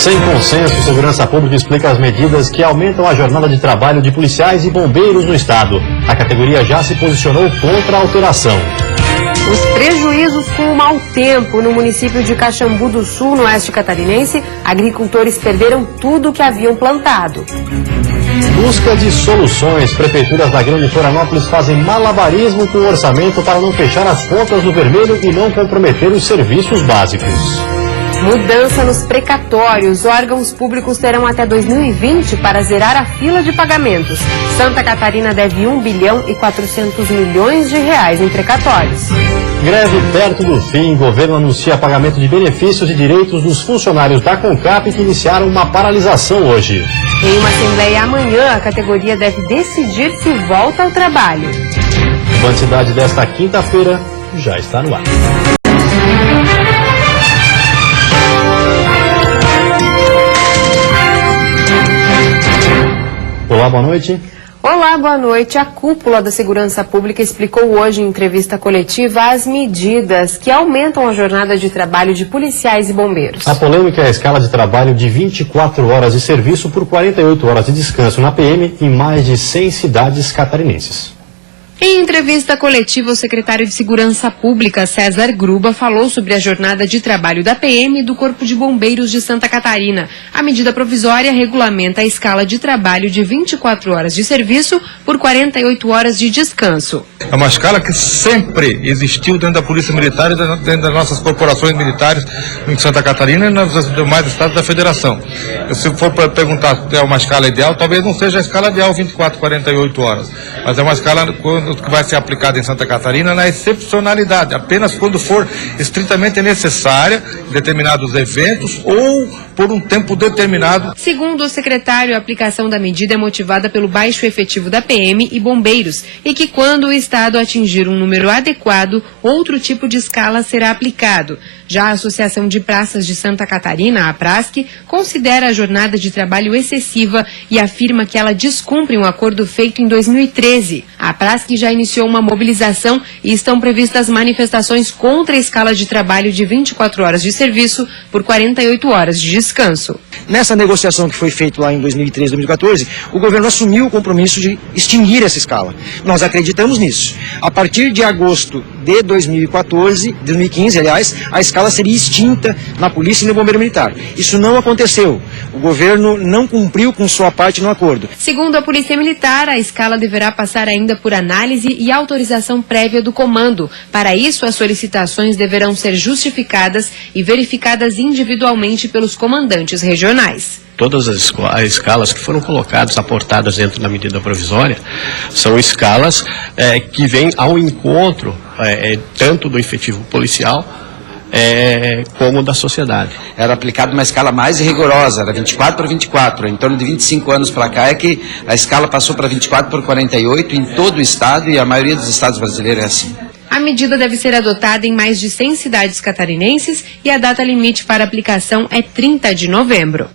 Sem consenso, Segurança Pública explica as medidas que aumentam a jornada de trabalho de policiais e bombeiros no estado. A categoria já se posicionou contra a alteração. Os prejuízos com o mau tempo no município de Caxambu do Sul, no oeste catarinense, agricultores perderam tudo o que haviam plantado. Busca de soluções. Prefeituras da Grande Florianópolis fazem malabarismo com o orçamento para não fechar as contas no vermelho e não comprometer os serviços básicos. Mudança nos precatórios. Órgãos públicos terão até 2020 para zerar a fila de pagamentos. Santa Catarina deve 1 bilhão e 400 milhões de reais em precatórios. Greve perto do fim. Governo anuncia pagamento de benefícios e direitos dos funcionários da CONCAP que iniciaram uma paralisação hoje. Em uma assembleia amanhã, a categoria deve decidir se volta ao trabalho. Band Cidade desta quinta-feira já está no ar. Olá, boa noite. Olá, boa noite. A cúpula da Segurança Pública explicou hoje em entrevista coletiva as medidas que aumentam a jornada de trabalho de policiais e bombeiros. A polêmica é a escala de trabalho de 24 horas de serviço por 48 horas de descanso na PM em mais de 100 cidades catarinenses. Em entrevista coletiva, o secretário de Segurança Pública, César Gruba, falou sobre a jornada de trabalho da PM e do Corpo de Bombeiros de Santa Catarina. A medida provisória regulamenta a escala de trabalho de 24 horas de serviço por 48 horas de descanso. É uma escala que sempre existiu dentro da Polícia Militar e dentro das nossas corporações militares em Santa Catarina e nos demais estados da Federação. Se for para perguntar se é uma escala ideal, talvez não seja a escala ideal 24, 48 horas, mas é uma escala que vai ser aplicada em Santa Catarina na excepcionalidade, apenas quando for estritamente necessária em determinados eventos ou por um tempo determinado. Segundo o secretário, a aplicação da medida é motivada pelo baixo efetivo da PM e bombeiros e que quando o Estado atingir um número adequado, outro tipo de escala será aplicado. Já a Associação de Praças de Santa Catarina, a Prasc, considera a jornada de trabalho excessiva e afirma que ela descumpre um acordo feito em 2013. A Prasc já iniciou uma mobilização e estão previstas manifestações contra a escala de trabalho de 24 horas de serviço por 48 horas de descanso. Nessa negociação que foi feita lá em 2013, 2014, o governo assumiu o compromisso de extinguir essa escala. Nós acreditamos nisso. A partir de agosto de 2015, aliás, a escala seria extinta na Polícia e no Bombeiro Militar. Isso não aconteceu. O governo não cumpriu com sua parte no acordo. Segundo a Polícia Militar, a escala deverá passar ainda por análise e autorização prévia do comando. Para isso, as solicitações deverão ser justificadas e verificadas individualmente pelos comandantes regionais. Todas as escalas que foram colocadas, aportadas dentro da medida provisória, são escalas que vêm ao encontro tanto do efetivo policial como da sociedade. Era aplicada uma escala mais rigorosa, era 24 por 24, em torno de 25 anos para cá é que a escala passou para 24 por 48 em todo o estado e a maioria dos estados brasileiros é assim. A medida deve ser adotada em mais de 100 cidades catarinenses e a data limite para aplicação é 30 de novembro.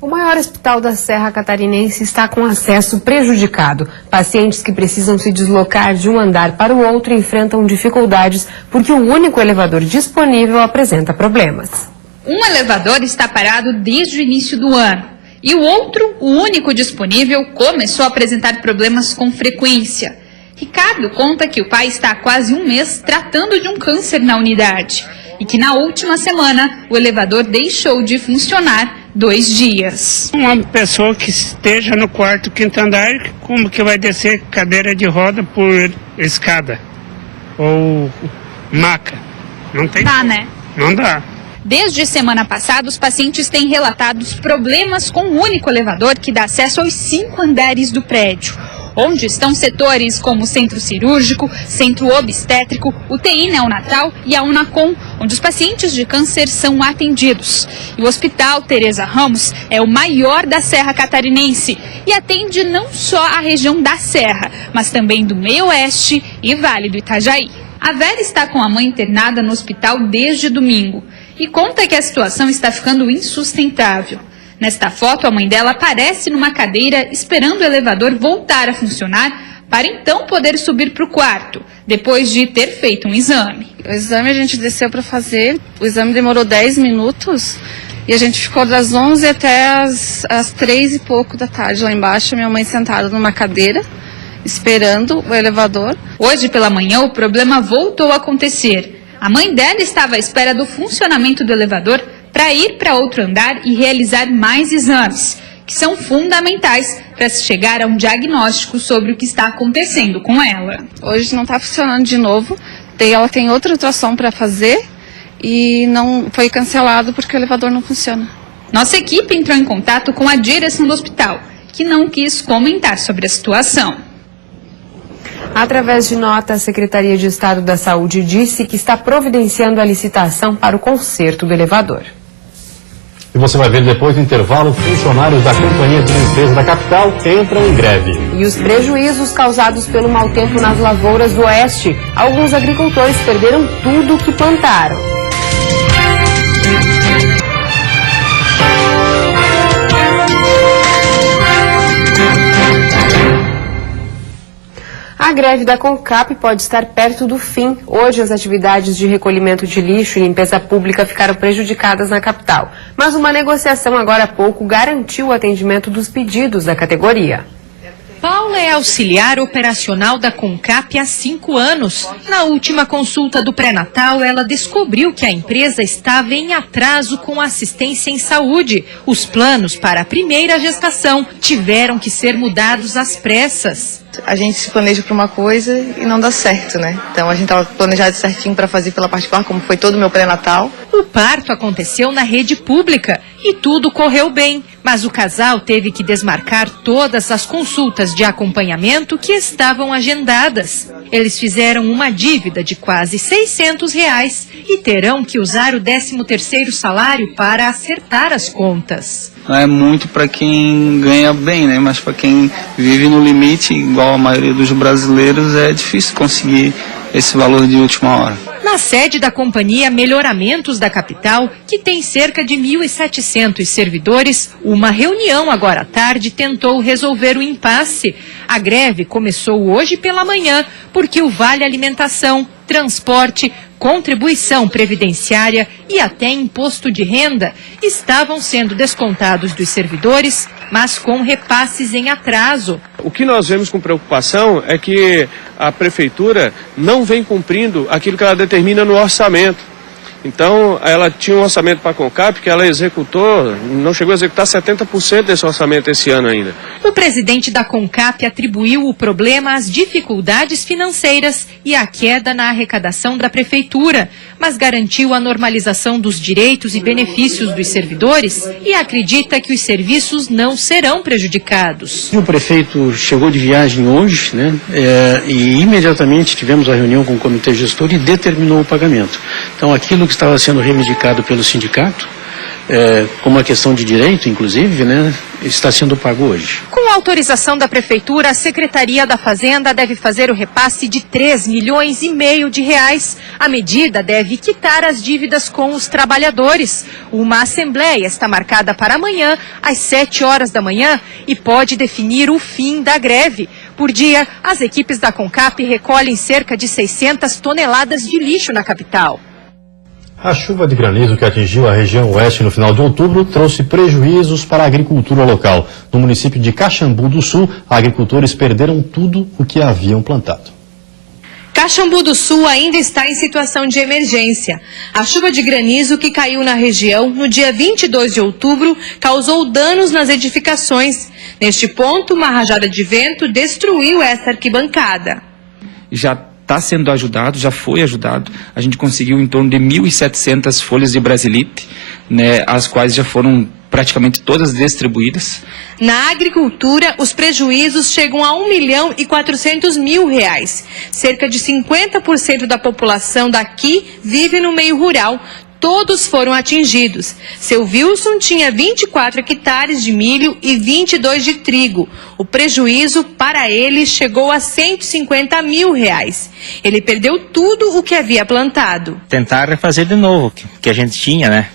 O maior hospital da Serra Catarinense está com acesso prejudicado. Pacientes que precisam se deslocar de um andar para o outro enfrentam dificuldades porque o único elevador disponível apresenta problemas. Um elevador está parado desde o início do ano e o outro, o único disponível, começou a apresentar problemas com frequência. Ricardo conta que o pai está há quase um mês tratando de um câncer na unidade e que na última semana o elevador deixou de funcionar 2 dias. Uma pessoa que esteja no quarto, quinto andar, como que vai descer cadeira de roda por escada ou maca? Não tem. Dá, né? Não dá. Desde semana passada, os pacientes têm relatado os problemas com o único elevador que dá acesso aos 5 andares do prédio, onde estão setores como o centro cirúrgico, centro obstétrico, UTI neonatal e a Unacom, onde os pacientes de câncer são atendidos. E o Hospital Teresa Ramos é o maior da Serra Catarinense e atende não só a região da Serra, mas também do Meio Oeste e Vale do Itajaí. A Vera está com a mãe internada no hospital desde domingo e conta que a situação está ficando insustentável. Nesta foto, a mãe dela aparece numa cadeira esperando o elevador voltar a funcionar para então poder subir para o quarto, depois de ter feito um exame. O exame a gente desceu para fazer, o exame demorou 10 minutos E a gente ficou das 11 até as 3 e pouco da tarde lá embaixo, minha mãe sentada numa cadeira, esperando o elevador. Hoje pela manhã o problema voltou a acontecer. A mãe dela estava à espera do funcionamento do elevador para ir para outro andar e realizar mais exames, que são fundamentais para se chegar a um diagnóstico sobre o que está acontecendo com ela. Hoje não está funcionando de novo, ela tem outra ultrassom para fazer e não foi cancelado porque o elevador não funciona. Nossa equipe entrou em contato com a direção do hospital, que não quis comentar sobre a situação. Através de nota, a Secretaria de Estado da Saúde disse que está providenciando a licitação para o conserto do elevador. E você vai ver depois do intervalo, funcionários da Companhia de Limpeza da capital entram em greve. E os prejuízos causados pelo mau tempo nas lavouras do Oeste. Alguns agricultores perderam tudo o que plantaram. A greve da CONCAP pode estar perto do fim. Hoje, as atividades de recolhimento de lixo e limpeza pública ficaram prejudicadas na capital. Mas uma negociação agora há pouco garantiu o atendimento dos pedidos da categoria. Paula é auxiliar operacional da CONCAP há 5 anos. Na última consulta do pré-natal, ela descobriu que a empresa estava em atraso com assistência em saúde. Os planos para a primeira gestação tiveram que ser mudados às pressas. A gente se planeja para uma coisa e não dá certo, né? Então a gente estava planejado certinho para fazer pela particular, como foi todo o meu pré-natal. O parto aconteceu na rede pública e tudo correu bem, mas o casal teve que desmarcar todas as consultas de acompanhamento que estavam agendadas. Eles fizeram uma dívida de quase R$600 e terão que usar o 13º salário para acertar as contas. Não é muito para quem ganha bem, né? Mas para quem vive no limite, igual a maioria dos brasileiros, é difícil conseguir esse valor de última hora. Na sede da Companhia Melhoramentos da capital, que tem cerca de 1.700 servidores, uma reunião agora à tarde tentou resolver o impasse. A greve começou hoje pela manhã, porque o Vale Alimentação, transporte, contribuição previdenciária e até imposto de renda estavam sendo descontados dos servidores, mas com repasses em atraso. O que nós vemos com preocupação é que a prefeitura não vem cumprindo aquilo que ela determina no orçamento. Então, ela tinha um orçamento para a CONCAP que ela executou, não chegou a executar 70% desse orçamento esse ano ainda. O presidente da CONCAP atribuiu o problema às dificuldades financeiras e à queda na arrecadação da prefeitura, mas garantiu a normalização dos direitos e benefícios dos servidores e acredita que os serviços não serão prejudicados. O prefeito chegou de viagem hoje, né, e imediatamente tivemos a reunião com o comitê gestor e determinou o pagamento. Então, aquilo que estava sendo reivindicado pelo sindicato, como uma questão de direito, inclusive, né, está sendo pago hoje. Com a autorização da Prefeitura, a Secretaria da Fazenda deve fazer o repasse de R$3,5 milhões. A medida deve quitar as dívidas com os trabalhadores. Uma assembleia está marcada para amanhã, às 7 horas da manhã, e pode definir o fim da greve. Por dia, as equipes da CONCAP recolhem cerca de 600 toneladas de lixo na capital. A chuva de granizo que atingiu a região oeste no final de outubro trouxe prejuízos para a agricultura local. No município de Caxambu do Sul, agricultores perderam tudo o que haviam plantado. Caxambu do Sul ainda está em situação de emergência. A chuva de granizo que caiu na região no dia 22 de outubro causou danos nas edificações. Neste ponto, uma rajada de vento destruiu essa arquibancada. Já está sendo ajudado, já foi ajudado. A gente conseguiu em torno de 1.700 folhas de brasilite, né, as quais já foram praticamente todas distribuídas. Na agricultura, os prejuízos chegam a R$1.400.000. Cerca de 50% da população daqui vive no meio rural. Todos foram atingidos. Seu Wilson tinha 24 hectares de milho e 22 de trigo. O prejuízo para ele chegou a R$150.000. Ele perdeu tudo o que havia plantado. Tentar refazer de novo o que a gente tinha, né?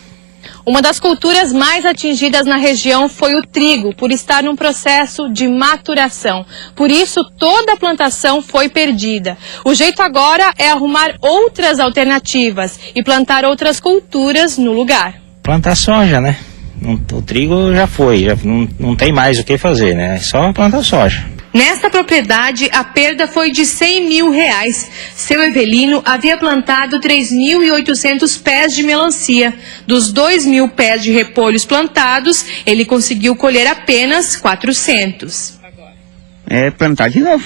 Uma das culturas mais atingidas na região foi o trigo, por estar num processo de maturação. Por isso, toda a plantação foi perdida. O jeito agora é arrumar outras alternativas e plantar outras culturas no lugar. Plantar soja, né? O trigo já foi, não tem mais o que fazer, né? É só plantar soja. Nesta propriedade, a perda foi de R$100 mil. Seu Evelino havia plantado 3.800 pés de melancia. Dos 2.000 pés de repolhos plantados, ele conseguiu colher apenas 400. É plantar de novo.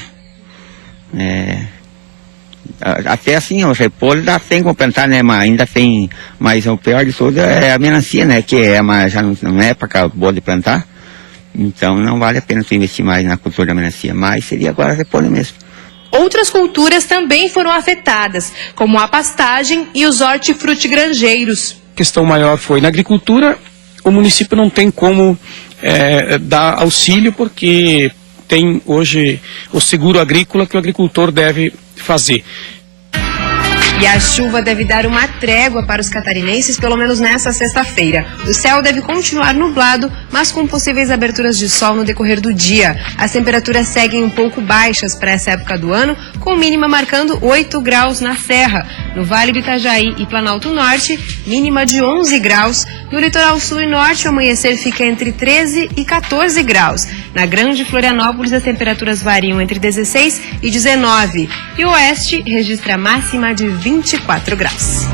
Até assim, o repolho dá sem como plantar, né? Mas ainda tem, mas o pior de tudo é a melancia, né? Que já não é para boa de plantar. Então não vale a pena tu investir mais na cultura da melancia, mas seria agora repolho mesmo. Outras culturas também foram afetadas, como a pastagem e os hortifrutigranjeiros. A questão maior foi na agricultura, o município não tem como dar auxílio, porque tem hoje o seguro agrícola que o agricultor deve fazer. E a chuva deve dar uma trégua para os catarinenses, pelo menos nesta sexta-feira. O céu deve continuar nublado, mas com possíveis aberturas de sol no decorrer do dia. As temperaturas seguem um pouco baixas para essa época do ano, com mínima marcando 8 graus na Serra. No Vale do Itajaí e Planalto Norte, mínima de 11 graus. No litoral sul e norte, o amanhecer fica entre 13 e 14 graus. Na Grande Florianópolis, as temperaturas variam entre 16 e 19. E o oeste registra máxima de 24 graus.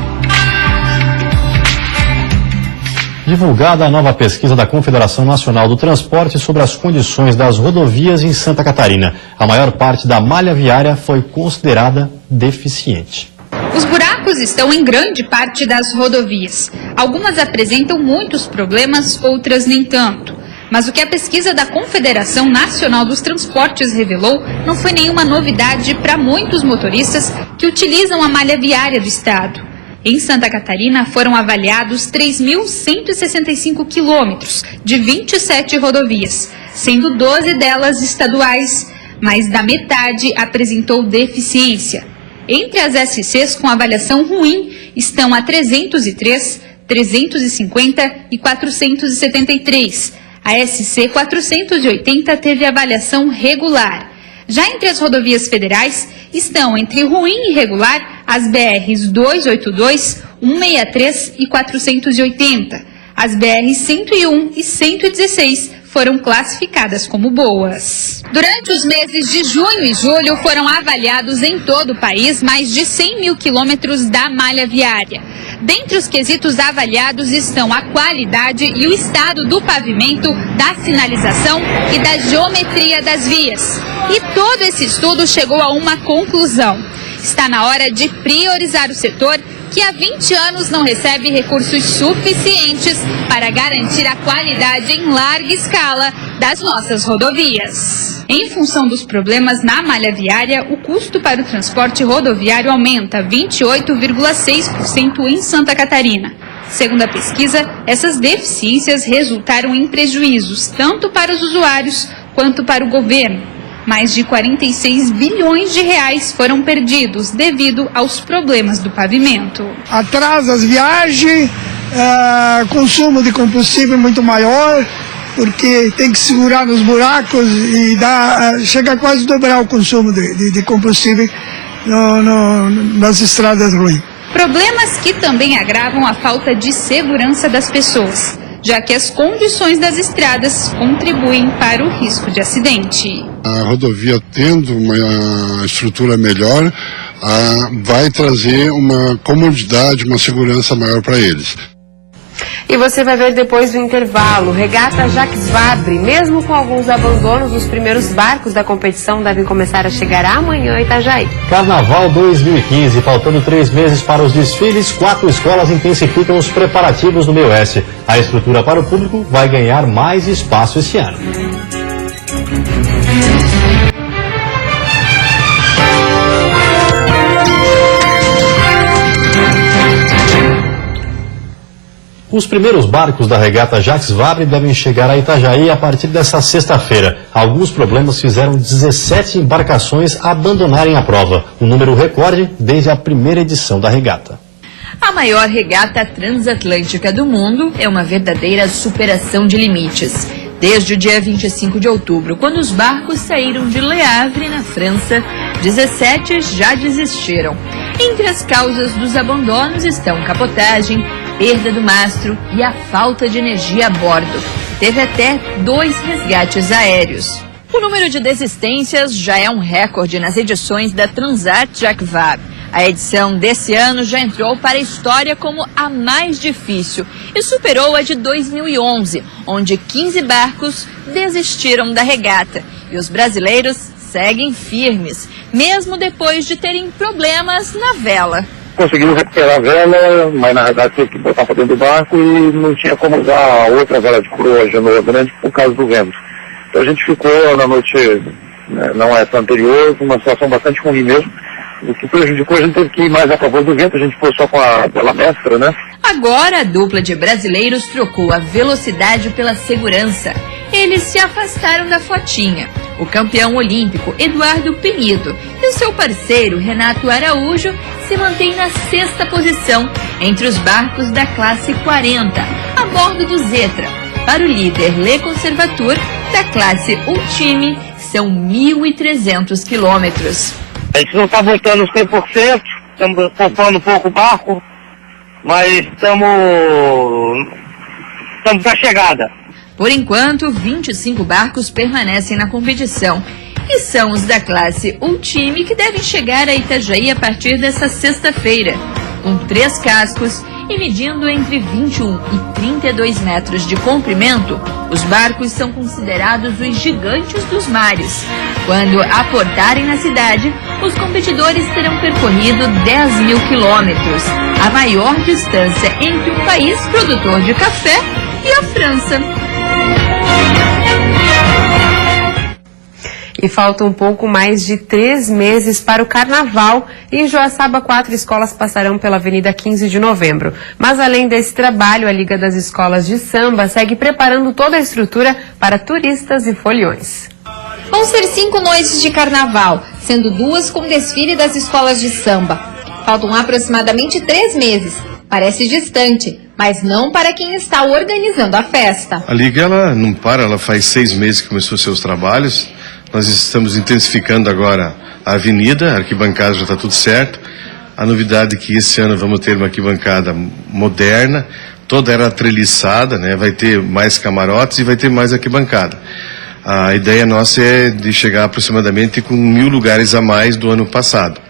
Divulgada a nova pesquisa da Confederação Nacional do Transporte sobre as condições das rodovias em Santa Catarina. A maior parte da malha viária foi considerada deficiente. Os buracos estão em grande parte das rodovias. Algumas apresentam muitos problemas, outras nem tanto. Mas o que a pesquisa da Confederação Nacional dos Transportes revelou não foi nenhuma novidade para muitos motoristas que utilizam a malha viária do estado. Em Santa Catarina foram avaliados 3.165 quilômetros de 27 rodovias, sendo 12 delas estaduais. Mais da metade apresentou deficiência. Entre as SCs com avaliação ruim estão a 303, 350 e 473. A SC 480 teve avaliação regular. Já entre as rodovias federais estão entre ruim e regular as BRs 282, 163 e 480. As BRs 101 e 116 foram classificadas como boas. Durante os meses de junho e julho foram avaliados em todo o país mais de 100 mil quilômetros da malha viária. Dentre os quesitos avaliados estão a qualidade e o estado do pavimento, da sinalização e da geometria das vias. E todo esse estudo chegou a uma conclusão. Está na hora de priorizar o setor, que há 20 anos não recebe recursos suficientes para garantir a qualidade em larga escala das nossas rodovias. Em função dos problemas na malha viária, o custo para o transporte rodoviário aumenta 28,6% em Santa Catarina. Segundo a pesquisa, essas deficiências resultaram em prejuízos tanto para os usuários quanto para o governo. Mais de 46 bilhões de reais foram perdidos devido aos problemas do pavimento. Atrasa as viagens, consumo de combustível muito maior, porque tem que segurar nos buracos e chega a quase dobrar o consumo de combustível nas estradas ruins. Problemas que também agravam a falta de segurança das pessoas, já que as condições das estradas contribuem para o risco de acidente. A rodovia tendo uma estrutura melhor, vai trazer uma comodidade, uma segurança maior para eles. E você vai ver depois do intervalo, Regata Jacques Vabre, mesmo com alguns abandonos, os primeiros barcos da competição devem começar a chegar amanhã em Itajaí. Carnaval 2015, faltando 3 meses para os desfiles, 4 escolas intensificam os preparativos no meio oeste. A estrutura para o público vai ganhar mais espaço esse ano. Os primeiros barcos da regata Jacques Vabre devem chegar a Itajaí a partir desta sexta-feira. Alguns problemas fizeram 17 embarcações abandonarem a prova, um número recorde desde a primeira edição da regata. A maior regata transatlântica do mundo é uma verdadeira superação de limites. Desde o dia 25 de outubro, quando os barcos saíram de Le Havre, na França, 17 já desistiram. Entre as causas dos abandonos estão cabotagem, perda do mastro e a falta de energia a bordo. Teve até 2 resgates aéreos. O número de desistências já é um recorde nas edições da Transat Jacques Vabre. A edição desse ano já entrou para a história como a mais difícil e superou a de 2011, onde 15 barcos desistiram da regata. E os brasileiros seguem firmes, mesmo depois de terem problemas na vela. Conseguimos recuperar a vela, mas na verdade teve que botar para dentro do barco e não tinha como usar a outra vela de proa Genoa grande por causa do vento. Então a gente ficou na noite, não é tão anterior, uma situação bastante ruim mesmo. O que prejudicou, a gente teve que ir mais a favor do vento, a gente foi só com a vela mestra, né? Agora a dupla de brasileiros trocou a velocidade pela segurança. Eles se afastaram da fotinha. O campeão olímpico Eduardo Penido e o seu parceiro Renato Araújo se mantêm na 6ª posição entre os barcos da classe 40, a bordo do Zetra. Para o líder Le Conservateur, da classe Ultime, são 1.300 quilômetros. A gente não está voltando 100%, estamos poupando um pouco o barco, mas estamos na chegada. Por enquanto, 25 barcos permanecem na competição. E são os da classe Ultime que devem chegar a Itajaí a partir dessa sexta-feira. Com 3 cascos e medindo entre 21 e 32 metros de comprimento, os barcos são considerados os gigantes dos mares. Quando aportarem na cidade, os competidores terão percorrido 10.000 quilômetros, a maior distância entre um país produtor de café e a França. E falta um pouco mais de 3 meses para o Carnaval. E em Joaçaba, 4 escolas passarão pela Avenida 15 de Novembro. Mas além desse trabalho, a Liga das Escolas de Samba segue preparando toda a estrutura para turistas e foliões. Vão ser 5 noites de Carnaval, sendo 2 com desfile das escolas de samba. Faltam aproximadamente 3 meses. Parece distante, mas não para quem está organizando a festa. A Liga ela não para, ela faz 6 meses que começou seus trabalhos. Nós estamos intensificando agora a avenida, a arquibancada já está tudo certo. A novidade é que esse ano vamos ter uma arquibancada moderna, toda ela treliçada, né? Vai ter mais camarotes e vai ter mais arquibancada. A ideia nossa é de chegar aproximadamente com 1.000 lugares a mais do ano passado,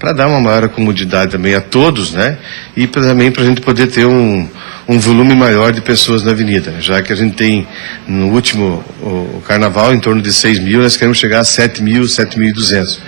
para dar uma maior comodidade também a todos, né? E também para a gente poder ter um volume maior de pessoas na avenida, já que a gente tem no último o carnaval em torno de 6.000, nós queremos chegar a 7.000, 7.200.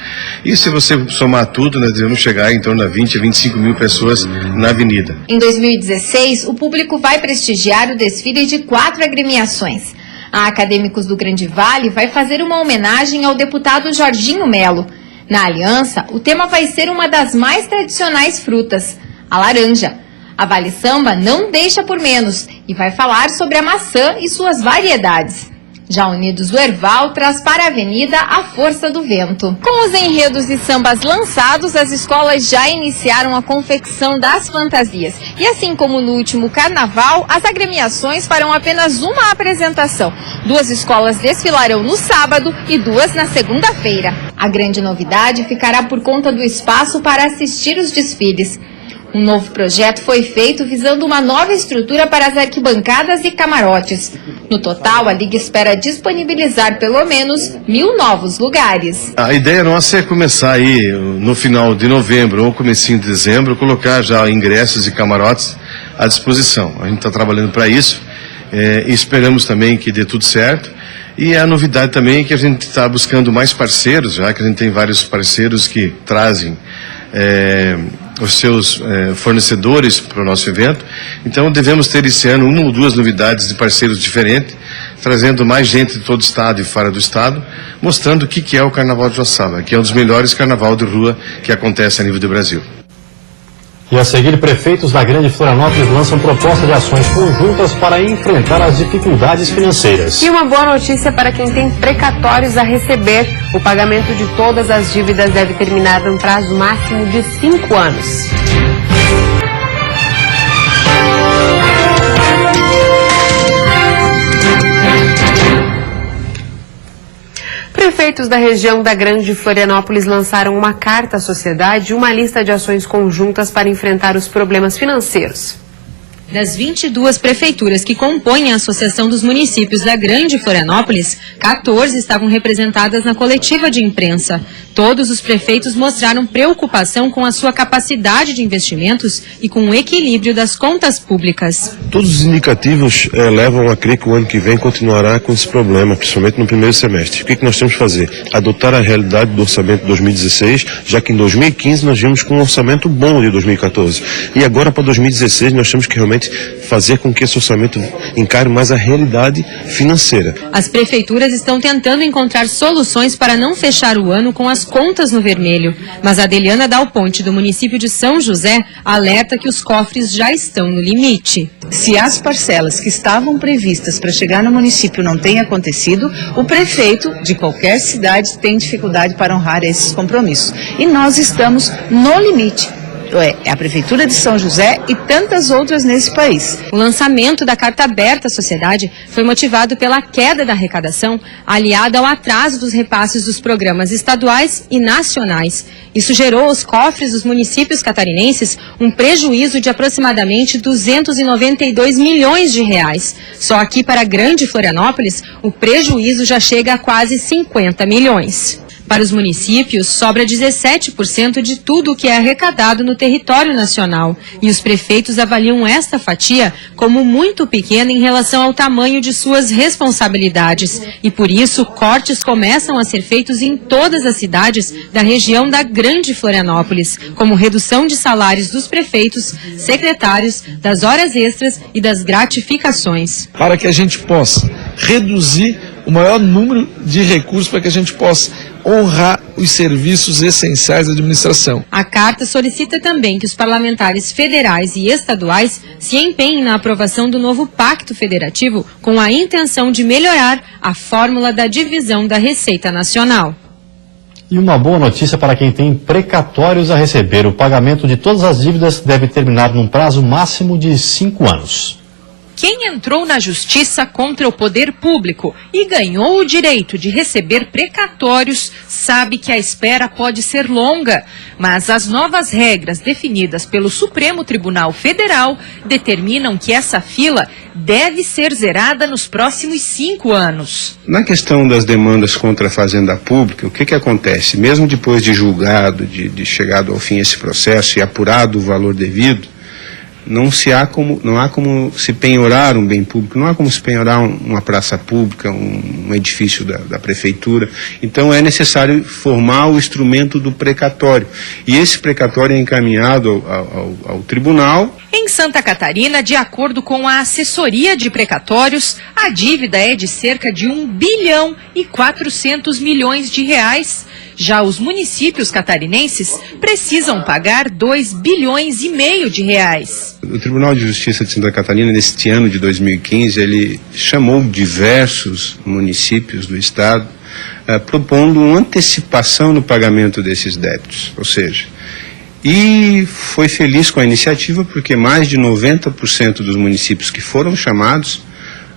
E se você somar tudo, nós devemos chegar em torno de 20 a 25 mil pessoas na avenida. Em 2016, o público vai prestigiar o desfile de 4 agremiações. A Acadêmicos do Grande Vale vai fazer uma homenagem ao deputado Jorginho Melo. Na aliança, o tema vai ser uma das mais tradicionais frutas, a laranja. A Vale Samba não deixa por menos e vai falar sobre a maçã e suas variedades. Já Unidos do Herval traz para a avenida a força do vento. Com os enredos e sambas lançados, as escolas já iniciaram a confecção das fantasias. E assim como no último carnaval, as agremiações farão apenas uma apresentação. 2 escolas desfilarão no sábado e 2 na segunda-feira. A grande novidade ficará por conta do espaço para assistir os desfiles. Um novo projeto foi feito visando uma nova estrutura para as arquibancadas e camarotes. No total, a Liga espera disponibilizar pelo menos 1.000 novos lugares. A ideia nossa é começar aí no final de novembro ou comecinho de dezembro, colocar já ingressos e camarotes à disposição. A gente está trabalhando para isso e esperamos também que dê tudo certo. E a novidade também é que a gente está buscando mais parceiros, já que a gente tem vários parceiros que trazem os seus fornecedores para o nosso evento. Então devemos ter esse ano 1 ou 2 novidades de parceiros diferentes, trazendo mais gente de todo o estado e fora do estado, mostrando o que é o Carnaval de Joaçaba, que é um dos melhores carnaval de rua que acontece a nível do Brasil. E a seguir, prefeitos da Grande Florianópolis lançam proposta de ações conjuntas para enfrentar as dificuldades financeiras. E uma boa notícia para quem tem precatórios a receber. O pagamento de todas as dívidas deve terminar num prazo máximo de 5 anos. Prefeitos da região da Grande Florianópolis lançaram uma carta à sociedade e uma lista de ações conjuntas para enfrentar os problemas financeiros. Das 22 prefeituras que compõem a Associação dos Municípios da Grande Florianópolis, 14 estavam representadas na coletiva de imprensa. Todos os prefeitos mostraram preocupação com a sua capacidade de investimentos e com o equilíbrio das contas públicas. Todos os indicativos levam a crer que o ano que vem continuará com esse problema, principalmente no primeiro semestre. O que nós temos que fazer? Adotar a realidade do orçamento de 2016, já que em 2015 nós vimos com um orçamento bom de 2014. E agora para 2016 nós temos que realmente fazer com que esse orçamento encare mais a realidade financeira. As prefeituras estão tentando encontrar soluções para não fechar o ano com as contas no vermelho. Mas a Adeliana Dal Ponte, do município de São José, alerta que os cofres já estão no limite. Se as parcelas que estavam previstas para chegar no município não têm acontecido, o prefeito de qualquer cidade tem dificuldade para honrar esses compromissos. E nós estamos no limite. É a Prefeitura de São José e tantas outras nesse país. O lançamento da Carta Aberta à Sociedade foi motivado pela queda da arrecadação, aliada ao atraso dos repasses dos programas estaduais e nacionais. Isso gerou aos cofres dos municípios catarinenses um prejuízo de aproximadamente 292 milhões de reais. Só aqui para a Grande Florianópolis, o prejuízo já chega a quase 50 milhões. Para os municípios, sobra 17% de tudo o que é arrecadado no território nacional. E os prefeitos avaliam esta fatia como muito pequena em relação ao tamanho de suas responsabilidades. E por isso, cortes começam a ser feitos em todas as cidades da região da Grande Florianópolis, como redução de salários dos prefeitos, secretários, das horas extras e das gratificações. Para que a gente possa reduzir o maior número de recursos para que a gente possa honrar os serviços essenciais da administração. A carta solicita também que os parlamentares federais e estaduais se empenhem na aprovação do novo Pacto Federativo com a intenção de melhorar a fórmula da divisão da Receita Nacional. E uma boa notícia para quem tem precatórios a receber. O pagamento de todas as dívidas deve terminar num prazo máximo de 5 anos. Quem entrou na justiça contra o poder público e ganhou o direito de receber precatórios sabe que a espera pode ser longa, mas as novas regras definidas pelo Supremo Tribunal Federal determinam que essa fila deve ser zerada nos próximos 5 anos. Na questão das demandas contra a Fazenda Pública, o que acontece? Mesmo depois de julgado, de chegado ao fim esse processo e apurado o valor devido, não há como se penhorar um bem público, não há como se penhorar uma praça pública, um edifício da prefeitura. Então é necessário formar o instrumento do precatório. E esse precatório é encaminhado ao tribunal. Em Santa Catarina, de acordo com a assessoria de precatórios, a dívida é de cerca de 1 bilhão e 400 milhões de reais. Já os municípios catarinenses precisam pagar 2 bilhões e meio de reais. O Tribunal de Justiça de Santa Catarina, neste ano de 2015, ele chamou diversos municípios do estado, propondo uma antecipação no pagamento desses débitos, ou seja, e foi feliz com a iniciativa porque mais de 90% dos municípios que foram chamados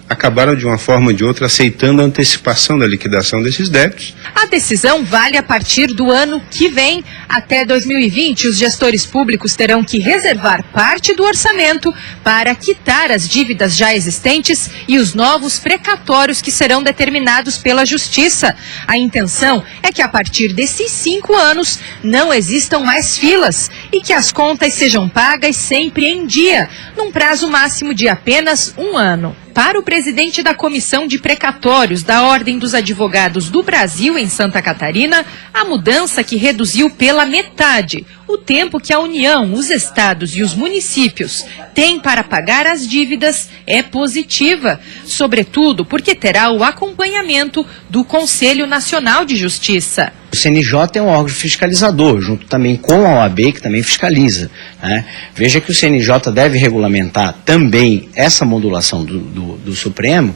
acabaram de uma forma ou de outra aceitando a antecipação da liquidação desses débitos. A decisão vale a partir do ano que vem. Até 2020, os gestores públicos terão que reservar parte do orçamento para quitar as dívidas já existentes e os novos precatórios que serão determinados pela Justiça. A intenção é que a partir desses 5 anos não existam mais filas e que as contas sejam pagas sempre em dia, num prazo máximo de apenas 1 ano. Para o presidente da Comissão de Precatórios da Ordem dos Advogados do Brasil em Santa Catarina, a mudança que reduziu pela metade o tempo que a União, os estados e os municípios têm para pagar as dívidas é positiva, sobretudo porque terá o acompanhamento do Conselho Nacional de Justiça. O CNJ é um órgão fiscalizador, junto também com a OAB, que também fiscaliza, né? Veja que o CNJ deve regulamentar também essa modulação do Supremo,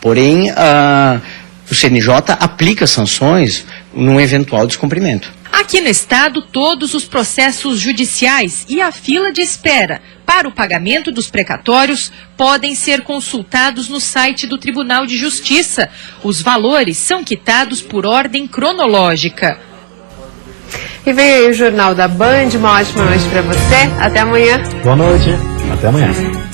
porém o CNJ aplica sanções num eventual descumprimento. Aqui no estado, todos os processos judiciais e a fila de espera para o pagamento dos precatórios podem ser consultados no site do Tribunal de Justiça. Os valores são quitados por ordem cronológica. E vem aí o Jornal da Band. Uma ótima noite para você. Até amanhã. Boa noite. Até amanhã.